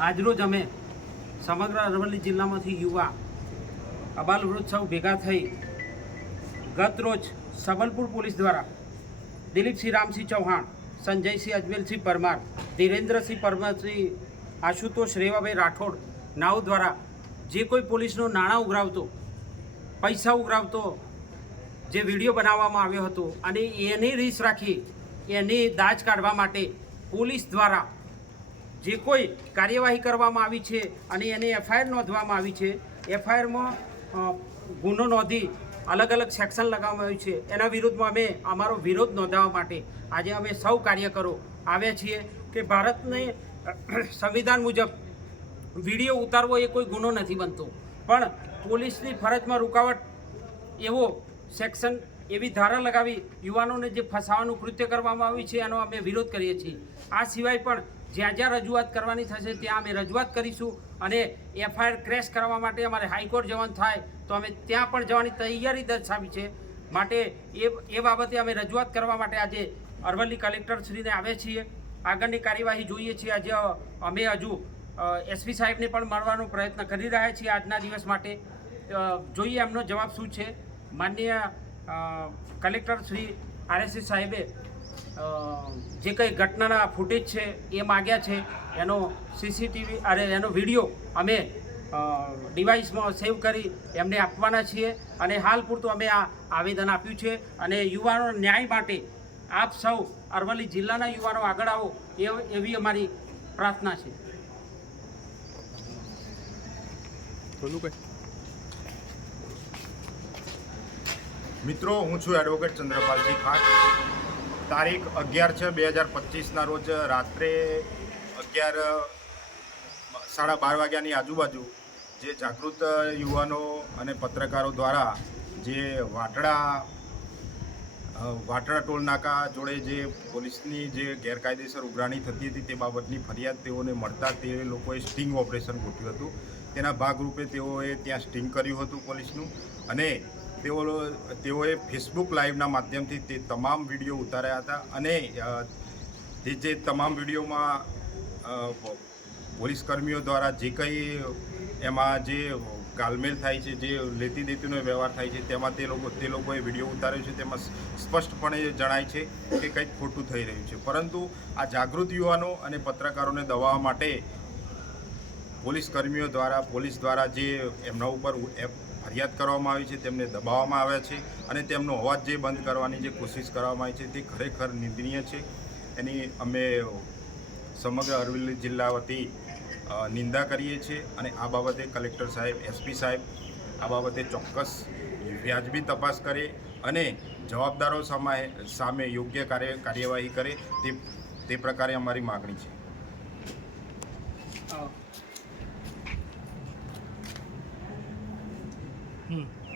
આજરોજ અમે સમગ્ર અરવલ્લી જિલ્લામાંથી યુવા અબાલ વૃદ્ધ સૌ ભેગા થઈ ગત રોજ સબલપુર પોલીસ દ્વારા દિલીપસિંહ રામસિંહ ચૌહાણ, સંજયસિંહ અજમેરસિંહ પરમાર, ધીરેન્દ્રસિંહ પરમારસિંહ, આશુતોષ રેવાભાઈ રાઠોડ નાવ દ્વારા જે કોઈ પોલીસનો નાણાં ઉઘરાવતો, પૈસા ઉઘરાવતો જે વીડિયો બનાવવામાં આવ્યો હતો અને એની રીસ રાખી એની દાજ કાઢવા માટે પોલીસ દ્વારા જે કોઈ કાર્યવાહી કરવામાં આવી છે અને એને એફઆઈઆર નોંધવામાં આવી છે, એફઆઈઆરમાં ગુનો નોંધી અલગ અલગ સેક્શન લગાવવામાં આવ્યું છે. એના વિરુદ્ધમાં અમે અમારો વિરોધ નોંધાવવા માટે આજે અમે સૌ કાર્યકરો આવ્યા છીએ કે ભારતને સંવિધાન મુજબ વીડિયો ઉતારવો એ કોઈ ગુનો નથી બનતો. પણ પોલીસની ફરજમાં રૂકાવટ એવો સેક્શન એવી ધારા લગાવી યુવાનોને જે ફસાવાનું કૃત્ય કરવામાં આવ્યું છે એનો અમે વિરોધ કરીએ છીએ. આ સિવાય પણ જ્યાં જ્યાં રજૂઆત કરવાની થશે ત્યાં અમે રજૂઆત કરીશું અને એફઆઈઆર ક્રેશ કરવા માટે અમારે હાઈકોર્ટ જવાનું થાય તો અમે ત્યાં પણ જવાની તૈયારી દર્શાવી છે. માટે એ એ બાબતે અમે રજૂઆત કરવા માટે આજે અરવલ્લી કલેક્ટરશ્રીને આવે છીએ. આગળની કાર્યવાહી જોઈએ છીએ. આજે અમે હજુ એસપી સાહેબને પણ મળવાનો પ્રયત્ન કરી રહ્યા છીએ આજના દિવસ માટે. જોઈએ એમનો જવાબ શું છે. માનનીય અ, કલેક્ટર શ્રી આરએસએસ સાહેબે જે કંઈ ઘટનાના ફૂટેજ છે એ માગ્યા છે, એનો સીસીટીવી અરે એનો વીડિયો અમે ડિવાઇસમાં સેવ કરી એમને આપવાના છીએ અને હાલ પૂરતું અમે આ આવેદન આપ્યું છે અને યુવાનો ન્યાય માટે આપ સૌ અરવલ્લી જિલ્લાના યુવાનો આગળ આવો એવી અમારી પ્રાર્થના છે થોડું કઈ મિત્રો, હું છું એડવોકેટ ચંદ્રપાલસિંહ ખાટ. તારીખ અગિયાર છ બે હજાર પચીસના રોજ રાત્રે અગિયાર, સાડા બાર વાગ્યાની આજુબાજુ જે જાગૃત યુવાનો અને પત્રકારો દ્વારા જે વાટડા વાટડા ટોલનાકા જોડે જે પોલીસની જે ગેરકાયદેસર ઉઘરાણી થતી હતી તે બાબતની ફરિયાદ તેઓને મળતા તે લોકોએ સ્ટિંગ ઓપરેશન ગોઠવ્યું હતું. તેના ભાગરૂપે તેઓએ ત્યાં સ્ટિંગ કર્યું હતું પોલીસનું અને તેઓ તેઓએ ફેસબુક લાઈવના માધ્યમથી તે તમામ વીડિયો ઉતાર્યા હતા અને તે જે તમામ વિડીયોમાં પોલીસ કર્મીઓ દ્વારા જે કંઈ એમાં જે ગાલમેલ થાય છે, જે લેતી દેતીનો વ્યવહાર થાય છે, તેમાં તે લોકો, તે લોકોએ વીડિયો ઉતાર્યો છે, તેમાં સ્પષ્ટપણે જણાય છે કે કંઈક ખોટું થઈ રહ્યું છે. પરંતુ આ જાગૃત યુવાનો અને પત્રકારોને દબાવવા માટે પોલીસ કર્મીઓ દ્વારા, પોલીસ દ્વારા જે એમના ઉપર ફરિયાદ કરવામાં આવી છે, તેમને દબાવવામાં આવ્યા છે અને તેમનો અવાજ જે બંધ કરવાની જે કોશિશ કરવામાં આવી છે તે ખરેખર નિંદનીય છે. એની અમે સમગ્ર અરવલ્લી જિલ્લા વતી નિંદા કરીએ છીએ અને આ બાબતે કલેક્ટર સાહેબ એસપી સાહેબ આ બાબતે ચોક્કસ વ્યાજબી તપાસ કરે અને જવાબદારો સામે સામે યોગ્ય કાર્ય, કાર્યવાહી કરે તે તે પ્રકારે અમારી માગણી છે. 嗯。